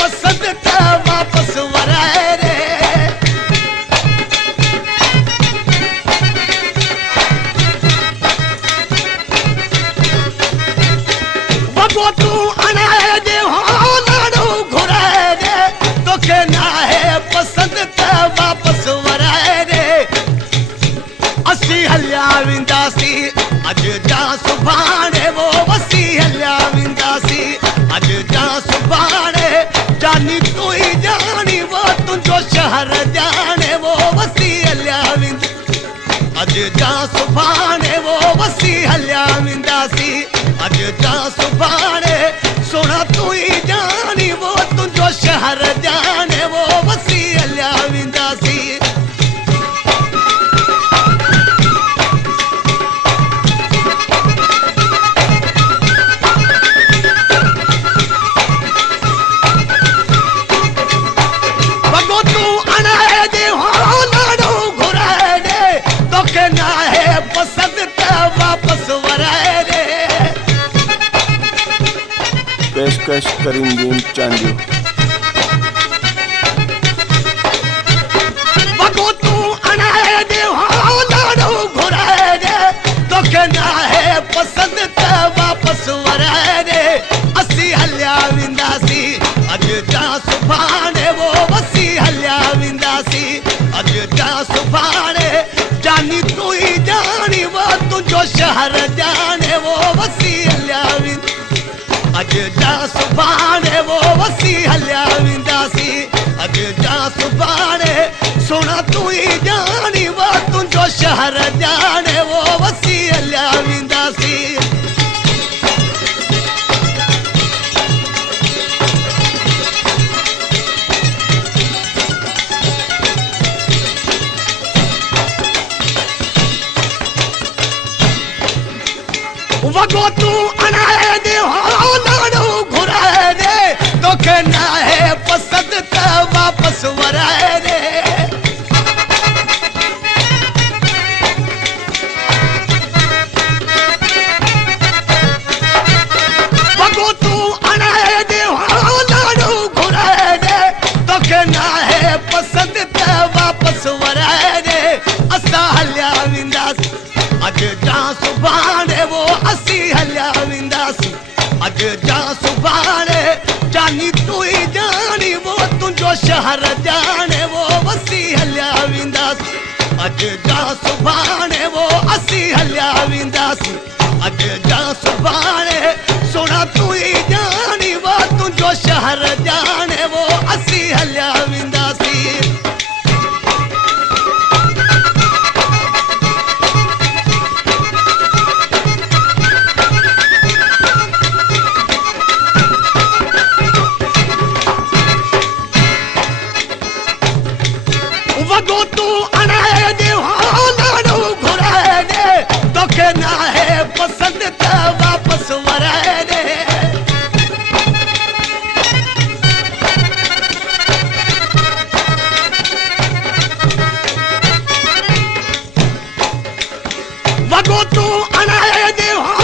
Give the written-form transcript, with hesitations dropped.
पसंद त वापस वराए रे वगो तू अनाए दे हो लाड़ो घुराए रे तोखे ना है पसंद त वापस वराए रे असी हलिया विंदासी अज जा सुभाणे वो वसी हलिया विंदासी अज जा सुभाणे जानी तू ही जानी वो तुझो शहर जाने वो वसी हलिया विंद अज जा सुभाणे वो वसी हलिया विंदासी अज जा सुभाणे सोना तू ही जानी वो तुझो शहर जाने वो वसी हलिया विंदासी पेशकश करीमदीन चांदियो वगो तू अनाए दे हो लाड़ो घुराए रे तोखे ना है पसंद त वापस वराए रे असी हलिया विंदासी अज जा सुभाणे वो वसी हलिया विंदासी अज जा सुभाणे जानी तू ही जानी वो तुझो शहर जाने वो वसी हलिया विंदासी अज जा सुभाणे वो वसी हलिया विंदासी अज जा सुभाणे सोना तू ही जानी वो तुझो शहर जाने वो वसी हलिया विंदासी वगो तू अनाए दे हो लाड़ो घुराए रे तोखे ना है पसंद त वापस वराए रे वगो तू अनाए दे हो लाड़ो घुराए रे तोखे ना है पसंद त वापस वराए रे असां हलिया विंदासी अज जा सुभाणे वो असी हलिया विंदासी अज जा सुभाणे जानी तू ही जानी वो तुझो शहर जाने वो वसी हलिया विंदासी अज जा सुभाणे वो असी हलिया विंदासी अज जा सुभाणे सोना तू ही जानी वो तुझो शहर जाने वो असी हलिया विंदासी वगो तू अनाए दे हो लाड़ो घुराए रे तोखे ना है पसंद त वापस वराए रे वगो तू अनाए दे हो